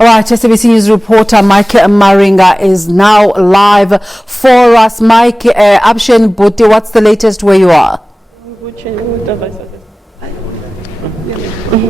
All right, SABC News reporter Mike Maringa is now live for us. Mike, Abshen Bote, what's the latest where you are?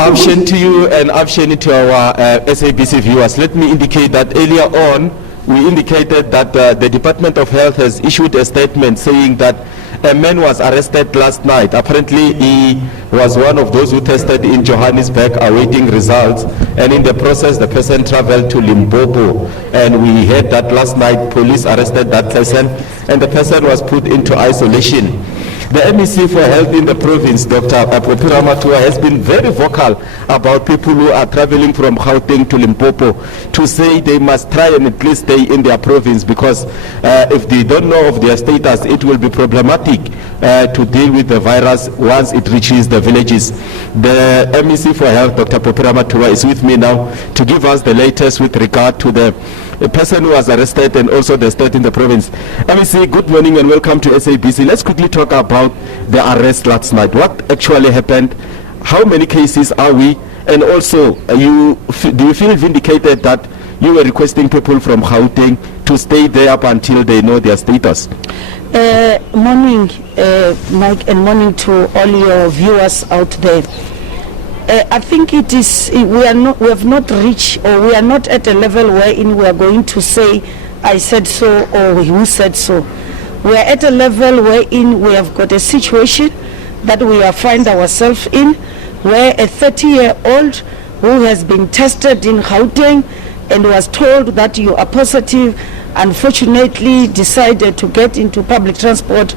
Abshen to you and Abshen to our SABC viewers. Let me indicate that earlier on we indicated that the Department of Health has issued a statement saying that a man was arrested last night. Apparently he was one of those who tested in Johannesburg awaiting results, and in the process the person traveled to Limpopo, and we heard that last night police arrested that person and the person was put into isolation. The MEC for Health in the province, Dr. Phophi Ramathuba, has been very vocal about people who are traveling from Gauteng to Limpopo to say they must try and at least stay in their province, because if they don't know of their status, it will be problematic to deal with the virus once it reaches the villages. The MEC for Health, Dr. Phophi Ramathuba, is with me now to give us the latest with regard to the person who was arrested and also the state in the province. MEC, good morning and welcome to SABC. Let's quickly talk about the arrest last night. What actually happened? How many cases are we? And also, do you feel vindicated that you were requesting people from Gauteng to stay there up until they know their status? Morning, Mike, and morning to all your viewers out there. I think it is, we have not reached, or we are not at a level wherein we are going to say, I said so, or who said so. We are at a level wherein we have got a situation that we find ourselves in, where a 30-year-old who has been tested in Gauteng and was told that you are positive, unfortunately decided to get into public transport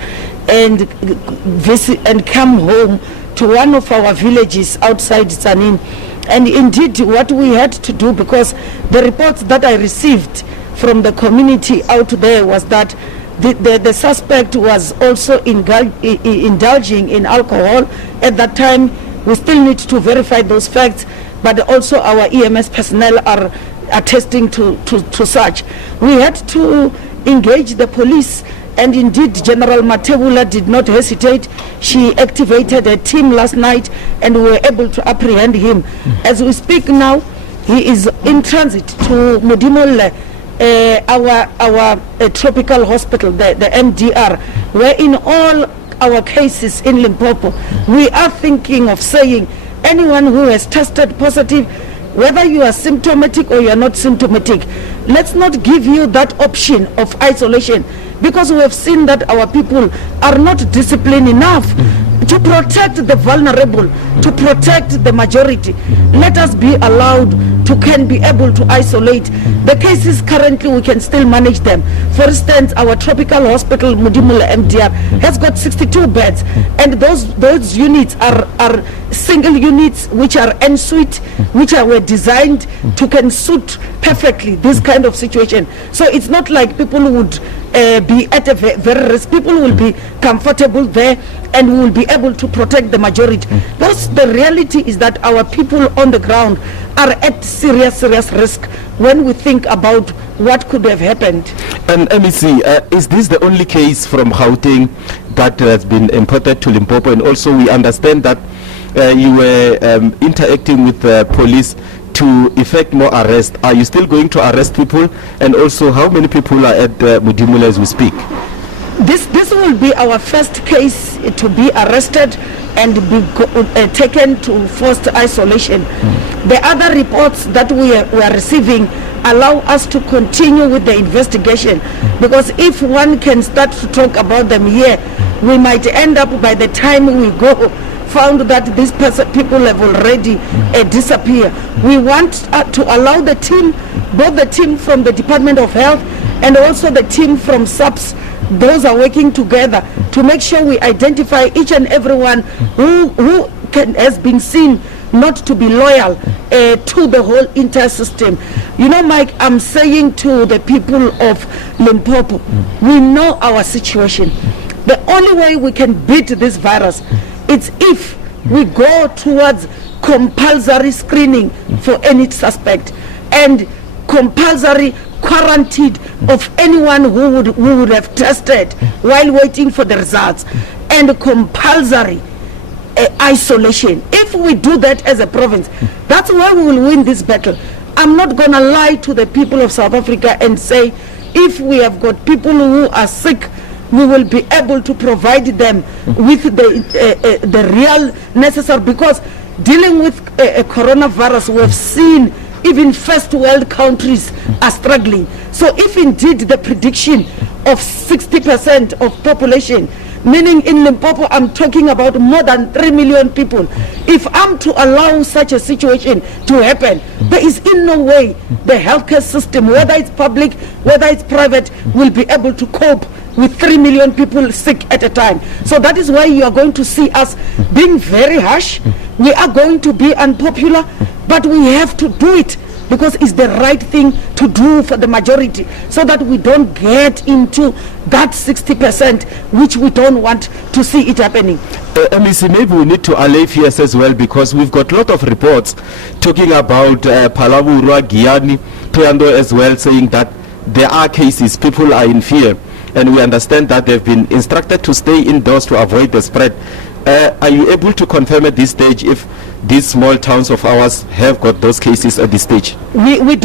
and visit and come home to one of our villages outside Tzaneen. And indeed what we had to do, because the reports that I received from the community out there was that the suspect was also indulging in alcohol at that time. We still need to verify those facts, but also our EMS personnel are attesting to such. We had to engage the police, and indeed General Matebula did not hesitate. She activated a team last night and we were able to apprehend him. As we speak now, he is in transit to Mudimole, our tropical hospital, the MDR, where in all our cases in Limpopo, we are thinking of saying anyone who has tested positive, whether you are symptomatic or you are not symptomatic, let's not give you that option of isolation, because we have seen that our people are not disciplined enough to protect the vulnerable, to protect the majority. Let us be allowed to be able to isolate. The cases currently we can still manage them. For instance, our tropical hospital, Mudimula MDR, has got 62 beds, and those units are single units which are en suite, which were designed to can suit perfectly this kind of situation. So it's not like people would be at a very risk. People will be comfortable there and we will be able to protect the majority. Because the reality is that our people on the ground are at serious risk when we think about what could have happened. And MEC, is this the only case from Gauteng that has been imported to Limpopo? And also we understand that you were interacting with the police to effect more arrests. Are you still going to arrest people? And also, how many people are at Mudimula as we speak? This will be our first case to be arrested and be taken to forced isolation. The other reports that we are receiving allow us to continue with the investigation, because if one can start to talk about them here, we might end up by the time we go found that these people have already disappeared. We want to allow the team, both the team from the Department of Health and also the team from SABC, those are working together to make sure we identify each and everyone who has been seen not to be loyal to the whole entire system. You know, Mike, I'm saying to the people of Limpopo, we know our situation. The only way we can beat this virus is if we go towards compulsory screening for any suspect and compulsory quarantine of anyone who would have tested while waiting for the results, and compulsory isolation. If we do that as a province, that's where we will win this battle. I'm not going to lie to the people of South Africa and say, if we have got people who are sick, we will be able to provide them with the real necessary, because dealing with coronavirus, we have seen even first world countries are struggling. So if indeed the prediction of 60% of population, meaning in Limpopo I'm talking about more than 3 million people, if I'm to allow such a situation to happen, there is in no way the healthcare system, whether it's public, whether it's private, will be able to cope with 3 million people sick at a time. So that is why you are going to see us being very harsh. We are going to be unpopular, but we have to do it because it's the right thing to do for the majority, so that we don't get into that 60% which we don't want to see it happening. MEC, maybe we need to allay fears as well, because we've got a lot of reports talking about Phalaborwa, Giyani, Thohoyandou as well, saying that there are cases, people are in fear, and we understand that they've been instructed to stay indoors to avoid the spread. Are you able to confirm at this stage if these small towns of ours have got those cases at this stage? We want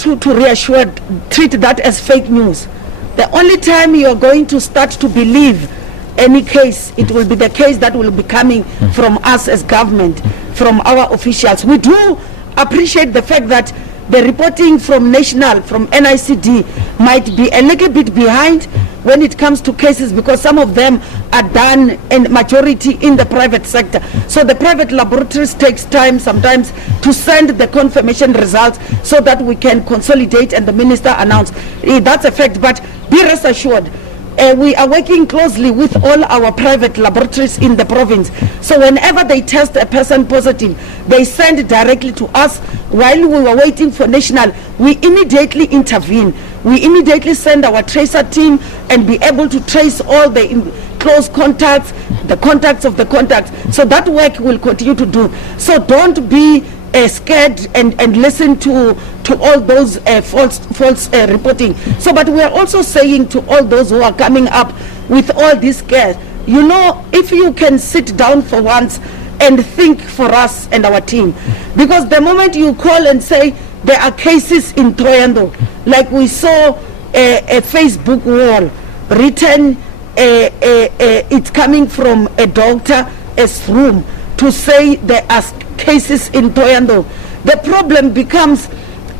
to reassure, treat that as fake news. The only time you are going to start to believe any case, it will be the case that will be coming from us as government, from our officials. We do appreciate the fact that the reporting from national, from NICD, might be a little bit behind when it comes to cases, because some of them are done in majority in the private sector. So the private laboratories takes time sometimes to send the confirmation results so that we can consolidate and the minister announce. That's a fact, but be rest assured, we are working closely with all our private laboratories in the province. So whenever they test a person positive, they send directly to us. While we were waiting for national, we immediately intervene. We immediately send our tracer team and be able to trace all the close contacts, the contacts of the contacts. So that work will continue to do. So don't be scared and listen to all those false reporting. So, but we are also saying to all those who are coming up with all this care, you know, if you can sit down for once and think for us and our team, because the moment you call and say there are cases in Thohoyandou, like we saw a Facebook wall written, it's coming from a doctor's room to say there are cases in Thohoyandou. The problem becomes,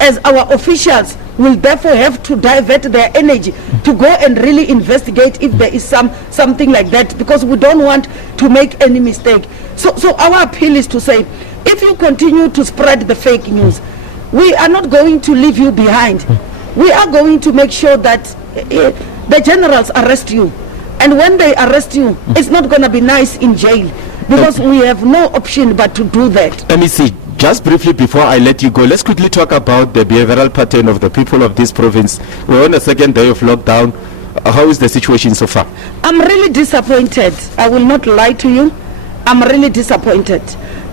as our officials will therefore have to divert their energy to go and really investigate if there is something like that, because we don't want to make any mistake. So our appeal is to say, if you continue to spread the fake news, we are not going to leave you behind. We are going to make sure that the generals arrest you, and when they arrest you, it's not going to be nice in jail, because we have no option but to do that. MEC, just briefly before I let you go, let's quickly talk about the behavioral pattern of the people of this province. We're on the second day of lockdown. How is the situation so far? I'm really disappointed. I will not lie to you. I'm really disappointed.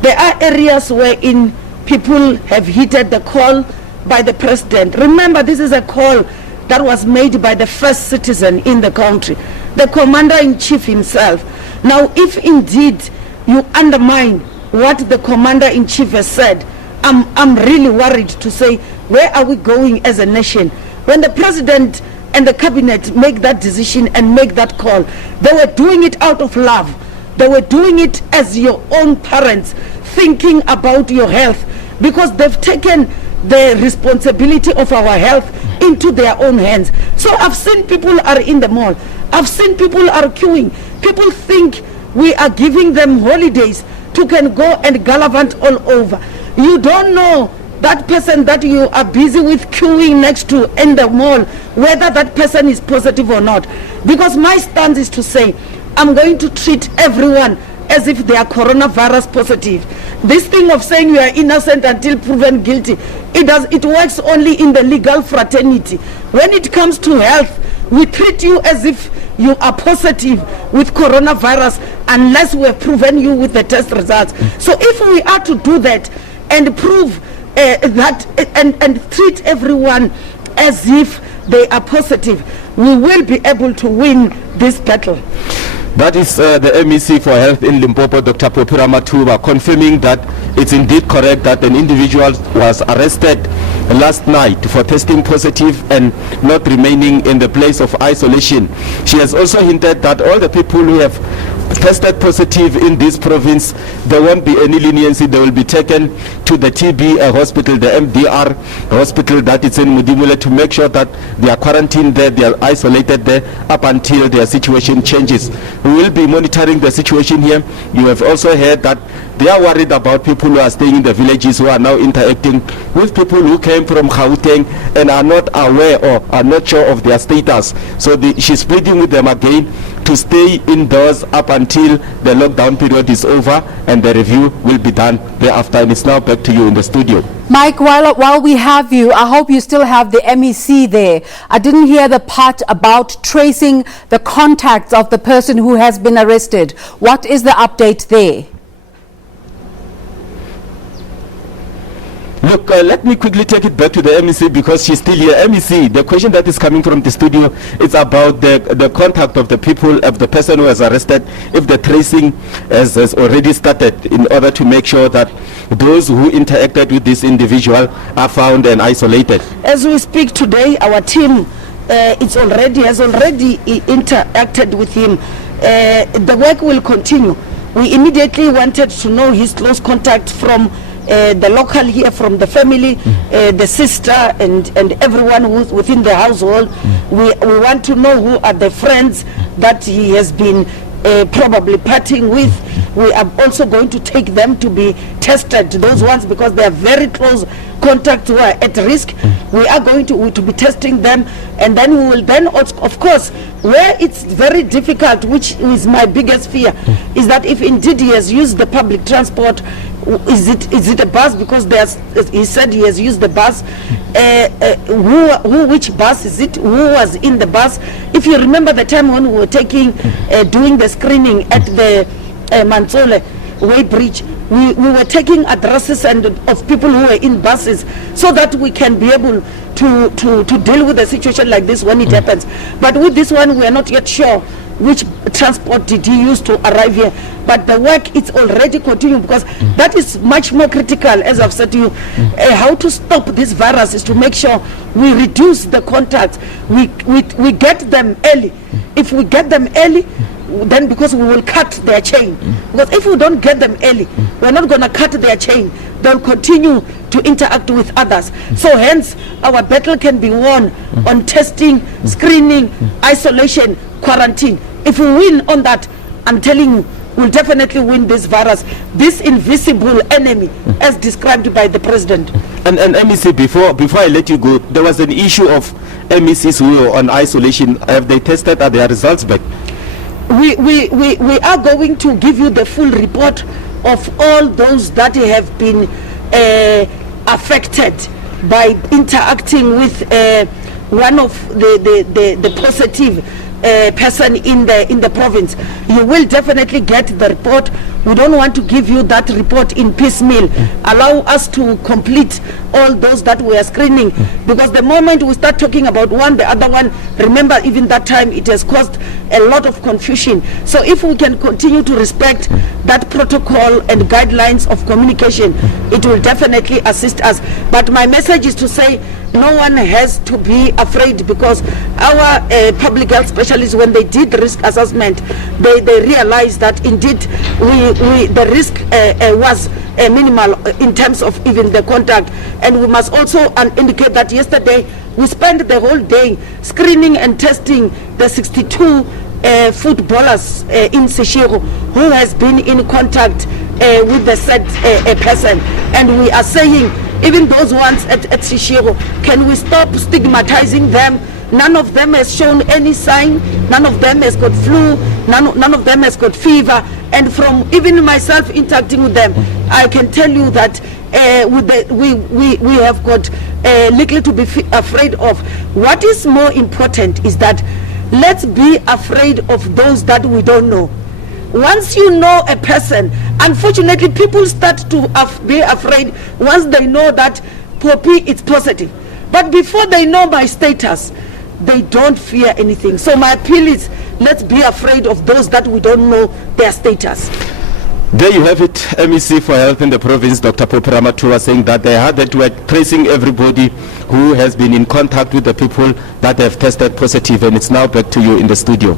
There are areas wherein people have heeded the call by the president. Remember, this is a call that was made by the first citizen in the country, the commander-in-chief himself. Now, if indeed you undermine what the commander-in-chief has said, I'm really worried to say, where are we going as a nation? When the president and the cabinet make that decision and make that call, they were doing it out of love. They were doing it as your own parents, thinking about your health, because they've taken the responsibility of our health into their own hands. So I've seen people are in the mall. I've seen people are queuing. People think we are giving them holidays to can go and gallivant all over. You don't know that person that you are busy with queuing next to in the mall, whether that person is positive or not. Because my stance is to say, I'm going to treat everyone as if they are coronavirus positive. This thing of saying you are innocent until proven guilty, it works only in the legal fraternity. When it comes to health, we treat you as if you are positive with coronavirus unless we have proven you with the test results. So if we are to do that and prove that and treat everyone as if they are positive, we will be able to win this battle. That is the MEC for Health in Limpopo, Dr. Phophi Ramathuba, confirming that it's indeed correct that an individual was arrested last night for testing positive and not remaining in the place of isolation. She has also hinted that all the people who have tested positive in this province, there won't be any leniency. They will be taken to the TB hospital, the MDR hospital that is in Mudimule, to make sure that they are quarantined there, they are isolated there up until their situation changes. We will be monitoring the situation here. You have also heard that they are worried about people who are staying in the villages, who are now interacting with people who came from Gauteng and are not aware or are not sure of their status. So she's pleading with them again to stay indoors up until the lockdown period is over, and the review will be done thereafter. And it's now back to you in the studio. Mike, while we have you, I hope you still have the MEC there. I didn't hear the part about tracing the contacts of the person who has been arrested. What is the update there? Look, let me quickly take it back to the MEC because she's still here. MEC, the question that is coming from the studio is about the contact of the people, of the person who was arrested, if the tracing has already started, in order to make sure that those who interacted with this individual are found and isolated. As we speak today, our team has already interacted with him. The work will continue. We immediately wanted to know his close contact from the local here, from the family, the sister and everyone who's within the household. We want to know who are the friends that he has been probably partying with. We are also going to take them to be tested, those ones, because they are very close contact who are at risk. We are going to be testing them, and then we will then, of course, where it's very difficult, which is my biggest fear, is that if indeed he has used the public transport, is it a bus? Because he said he has used the bus. Which bus is it? Who was in the bus? If you remember the time when we were doing the screening at the Mantsole Way Bridge, we were taking addresses of people who were in buses, so that we can be able to deal with a situation like this when it happens. But with this one, we are not yet sure which transport did he use to arrive here. But the work is already continuing, because that is much more critical, as I've said to you. How to stop this virus is to make sure we reduce the contacts. We get them early. If we get them early, then because we will cut their chain. Because if we don't get them early, we're not going to cut their chain. They'll continue to interact with others. So hence, our battle can be won on testing, screening, isolation, quarantine. If we win on that, I'm telling you, we'll definitely win this virus, this invisible enemy, as described by the president. And MEC, before I let you go, there was an issue of MECs who were on isolation. Have they tested? Are their results back? We are going to give you the full report of all those that have been affected by interacting with one of the positive person in the province. You will definitely get the report. We don't want to give you that report in piecemeal. Allow us to complete all those that we are screening, because the moment we start talking about one, the other one, remember, even that time it has caused a lot of confusion. So if we can continue to respect that protocol and guidelines of communication, it will definitely assist us. But my message is to say, no one has to be afraid, because our public health specialists, when they did risk assessment, they realized that indeed the risk was minimal in terms of even the contact. And we must also indicate that yesterday we spent the whole day screening and testing the 62 footballers in Seshego who has been in contact with the said person. And we are saying, even those ones at Seshego, can we stop stigmatizing them? None of them has shown any sign. None of them has got flu. None of them has got fever. And from even myself interacting with them, I can tell you that we have got little to be afraid of. What is more important is that let's be afraid of those that we don't know. Once you know a person, unfortunately, people start to be afraid once they know that Phophi is positive. But before they know my status, they don't fear anything. So my appeal is, let's be afraid of those that we don't know their status. There you have it, MEC for Health in the province, Dr. Phophi Ramathuba, saying that they had that work tracing everybody who has been in contact with the people that have tested positive, and it's now back to you in the studio.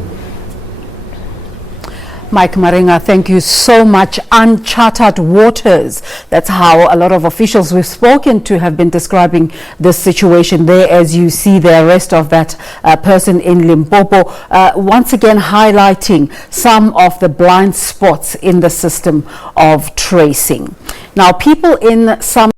Mike Maringa, thank you so much. Uncharted waters. That's how a lot of officials we've spoken to have been describing this situation there, as you see the arrest of that person in Limpopo. Once again highlighting some of the blind spots in the system of tracing. Now, people in some